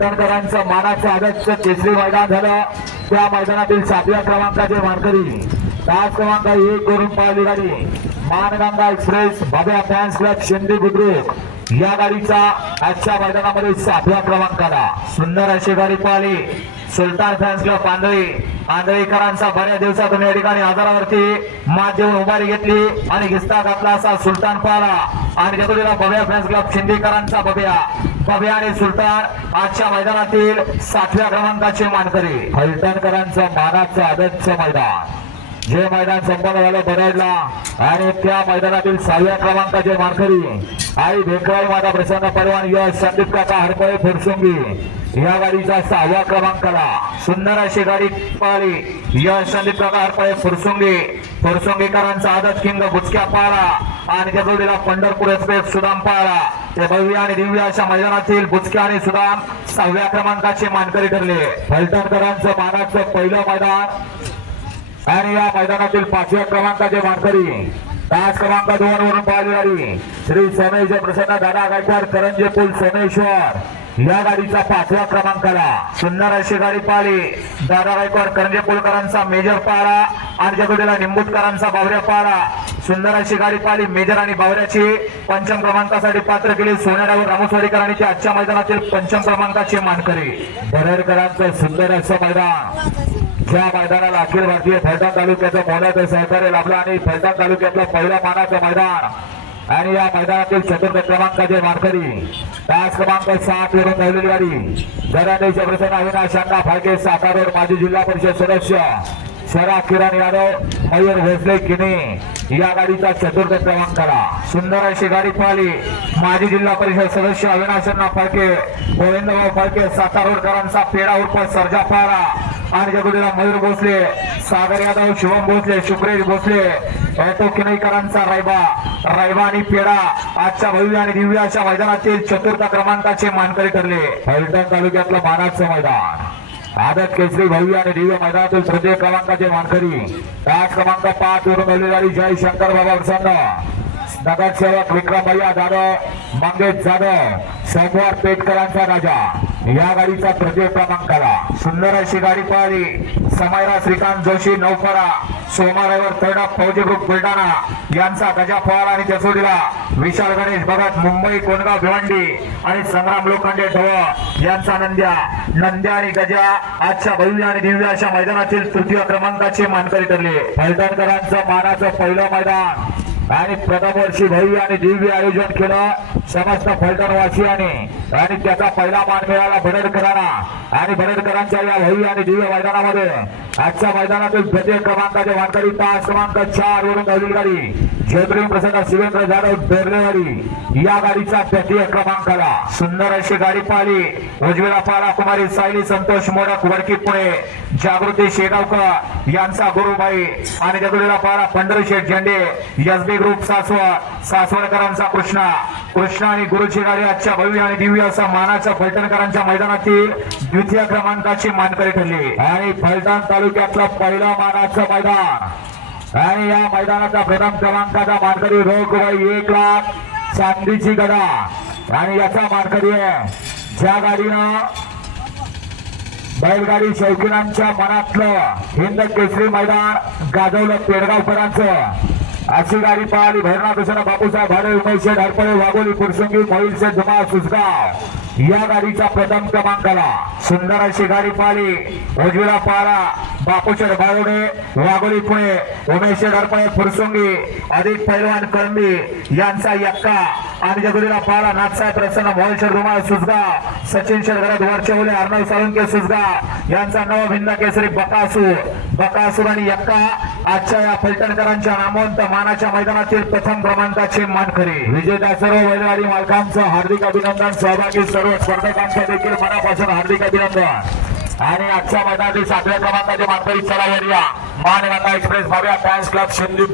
कर्णकरांचं मानाचा आदर्श केसरी मैदान झालं. त्या मैदानातील सातव्या क्रमांकाचे मानकरी तास क्रमांक एक करून पाहिली गाडी Manganga express Bhavya fans club Shinde Budruk. या गाडीचा आजच्या मैदानामध्ये सातव्या क्रमांकाला. सुंदर अशी गाडी पाहिली. सुलतान फॅन्स क्लब पांधळी पांधळीकरांचा बऱ्याच दिवसातून या ठिकाणी आजारावरती मात देऊन उभारी घेतली आणि घिस्ता घातला असा सुलतान पाहिला. आणि त्यातून भव्या फॅन्स क्लब शिंदेकरांचा भव्या भव्या आणि सुलतान आजच्या मैदानातील सातव्या क्रमांकाचे मानकरी. फलटणकरांचं मानाचं आदतचं मैदान. जे मैदान संपन्न झालं बराडला आणि त्या मैदानातील सहाव्या क्रमांकाचे मानकरी आई भेकराई माता प्रसन्न परवान यश संदीप काका हरपळे फुरसुंगी. या गाडीचा सहाव्या क्रमांकाला सुंदर अशी गाडी पाहिली यश संदीप काका हरपळे फुरसुंगी. फुरसुंगीकरांचा आदत किंग बुचक्या पाळा. आणि त्या जोडीला पंढरपूर एक्सप्रेस सुदाम पाळा. ते भव्य आणि दिव्य अशा मैदानातील बुचके आणि सुदाम सहाव्या क्रमांकाचे मानकरी ठरले. फलटणकरांचं मानाचं पहिलं मैदान आणि या मैदानातील पाचव्या क्रमांकाचे मानकरी. तास क्रमांक दोन वरून पाहिली श्री सोमेश प्रसन्न दादा गायकर करंजे पूल सोमेश्वर. या गाडीचा पाचव्या क्रमांकाला. सुंदर अशी गाडी पाळी. दादा गायकवाड करंजे पुलकरांचा मेजर पाळा. आणि जगडीला निंबूतकरांचा बावऱ्या पाळा. सुंदर अशी गाडी पाहिली मेजर आणि बावऱ्याची. पंचम क्रमांकासाठी पात्र केली सोनेरावर रामोसवाडीकरांची आजच्या मैदानातील पंचम क्रमांकाचे मानकरी. भरेरकरांचं सुंदर असं मैदान. ज्या मैदानाला अखिल भारतीय फलटण तालुक्याचं मोलाचं सहकार्य लाभलं आणि फलटण तालुक्यातलं पहिलं मानाचं मैदान. आणि या मैदानातील चतुर्थ क्रमांकाचे मानकरी. तास क्रमांक सात वरून धावलेली गाडी. जरांदेच्या प्रसन्न अविनाश अण्णा फाळके सातारवर माजी जिल्हा परिषद सदस्य. शरा किरण यादव मयूर भोसले किने या गाडीचा चतुर्थ क्रमांकाला सुंदर अशी गाडी पाहिली माजी जिल्हा परिषद सदस्य अविनाशांना अण्णा गोविंदभाऊ फाळके सातारोडकरांचा पेडा उर्फ सर्जा पारा आणि जगुडीला मयूर भोसले सागर यादव शिवम भोसले शुक्रेश भोसले ऑटो किनईकरांचा रायबा. रायबा आणि पेडा आजच्या भव्य आणि दिव्य अशा मैदानातील चतुर्थ क्रमांकाचे मानकरी ठरले. फलटण तालुक्यातलं मानाचं मैदान. आदत केसरी भाई आणि दिव्य मैदानातील तृतीय क्रमांकाचे मानकरी पाच क्रमांक पाच वरून आलेली जय शंकर बाबा प्रसन्न। नगरसेवक विक्रम भैया जाधव मंगेश जाधव सोमवार पेटकरांचा राजा। या गाडीचा तृतीय क्रमांकाला सुंदर अशी गाडी पाहिली समायरा श्रीकांत जोशी नौफरा। सोमारावर तैडा फौजी ग्रुप बुलढाणा यांचा गजा फवार आणि जसोडीला विशाल गणेश भगत मुंबई कोणगाव भिवंडी आणि संग्राम लोखंडे ढवळ यांचा नंद्या. नंद्या आणि गजा आजच्या भव्य आणि दिव्य अशा मैदानातील तृतीय क्रमांकाचे मानकरी ठरले. फलटणकरांचं मानाचं पहिलं मैदान. आणि प्रथम वर्षी भव्य आणि दिव्य आयोजन केलं समस्त फलटणवासियांनी. आणि त्याचा पहिला मान मिळाला भरडकरांना आणि भरडकरांच्या या भव्य आणि दिव्य मैदानामध्ये आजच्या मैदानातील तृतीय क्रमांकाचे वाटकरी तास क्रमांक चार वरून धावली गाडी ज्योतिर्लिंग प्रसंग शिवेंद्र जाधव बेर्लेवाडी. या गाडीचा द्वितीय क्रमांकाला सुंदर अशी गाडी पाहिली. उजवीला पाला कुमारी सायली संतोष मोडक वडकी पुणे. जागृती शेगावकर यांचा गुरुबाई. आणि जगडीला पाला पंढरी शेठ झेंडे एसबी ग्रुप सासवड सासवडकरांचा कृष्णा. कृष्णा आणि गुरुची गाडी आजच्या भव्य आणि दिव्य असा मानाच्या फलटणकरांच्या मैदानातील द्वितीय क्रमांकाची मानकरी ठरली. आणि फलटण तालुक्यातला पहिला मानाचं मैदान. आणि या मैदानाचा प्रथम क्रमांकाचा मानकरी रोख एक लाख चांदीची गदा आणि याचा मानकरी आहे ज्या गाडीनं बैलगाडी शौकीनांच्या मनातलं हिंद केसरी मैदान गाजवलं पेडगावकरांचं. अशी गाडी पाहिली भरणा दुसरा बापूसाहेब भाडे उमेश शेठ हरपळे वाघोली कुरसुंगी मोहिलचे धुमा सुसगाव या गाडीचा प्रथम क्रमांकाला सुंदर अशी गाडी पाहिली उजवीला पारा बापूशेठ बाळवडे वाघोली पुणे उमेशेठ हरपळे फुरसुंगी अधिक पैलवान कळंबी यांचा यक्का आणि जगुरीला पारा नाथसाहेब प्रसन्न मोहिलशेठ धुमा सुसगाव सचिन शेठ वरचेवले अर्णव साळुंके सुसगाव यांचा नव केसरी बकासूर बकासूर आणि यक्का आजच्या या फलटणकरांच्या नामवंत मानाच्या मैदानातील प्रथम क्रमांकाचे मानकरी. विजेत्या सर्व बैलगाडी मालकांचं हार्दिक अभिनंदन. सहभागी सर्व स्पर्धकांचं देखील मनापासून हार्दिक अभिनंदन. आणि आजच्या मैदानातील सातव्या क्रमांकाचे मानकरी चला या. Manganga express Bhavya fans club Shinde